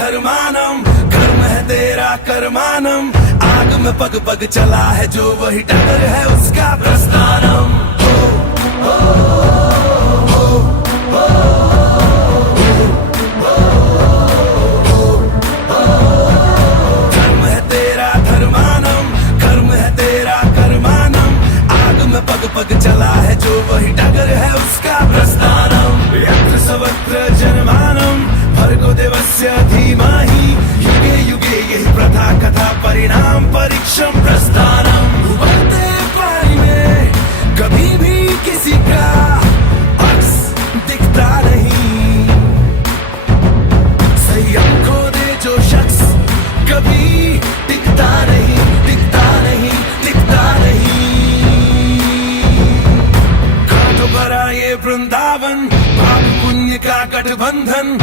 धर्मानम, कर्म है तेरा कर्मानम। आग में पग पग चला है जो वही डगर है उसका प्रस्थानम। कर्म है तेरा धर्मानम, कर्म है तेरा कर्मानम। आग में पग पग चला है जो वही डगर है उसका प्रस्थानम। यत्र सर्वत्र जन्मानम, भर्गो देवस्य धीमहि। युगे युगे यही प्रथा कथा परिणाम परीक्षम प्रस्थानम। उबलते पानी में कभी भी किसी का अक्स दिखता नहीं। संयम खो दे जो शख्स कभी टिकता नहीं, टिकता नहीं, टिकता नहीं। कांटों भरा ये वृंदावन, पाप पुण्य का गठबंधन।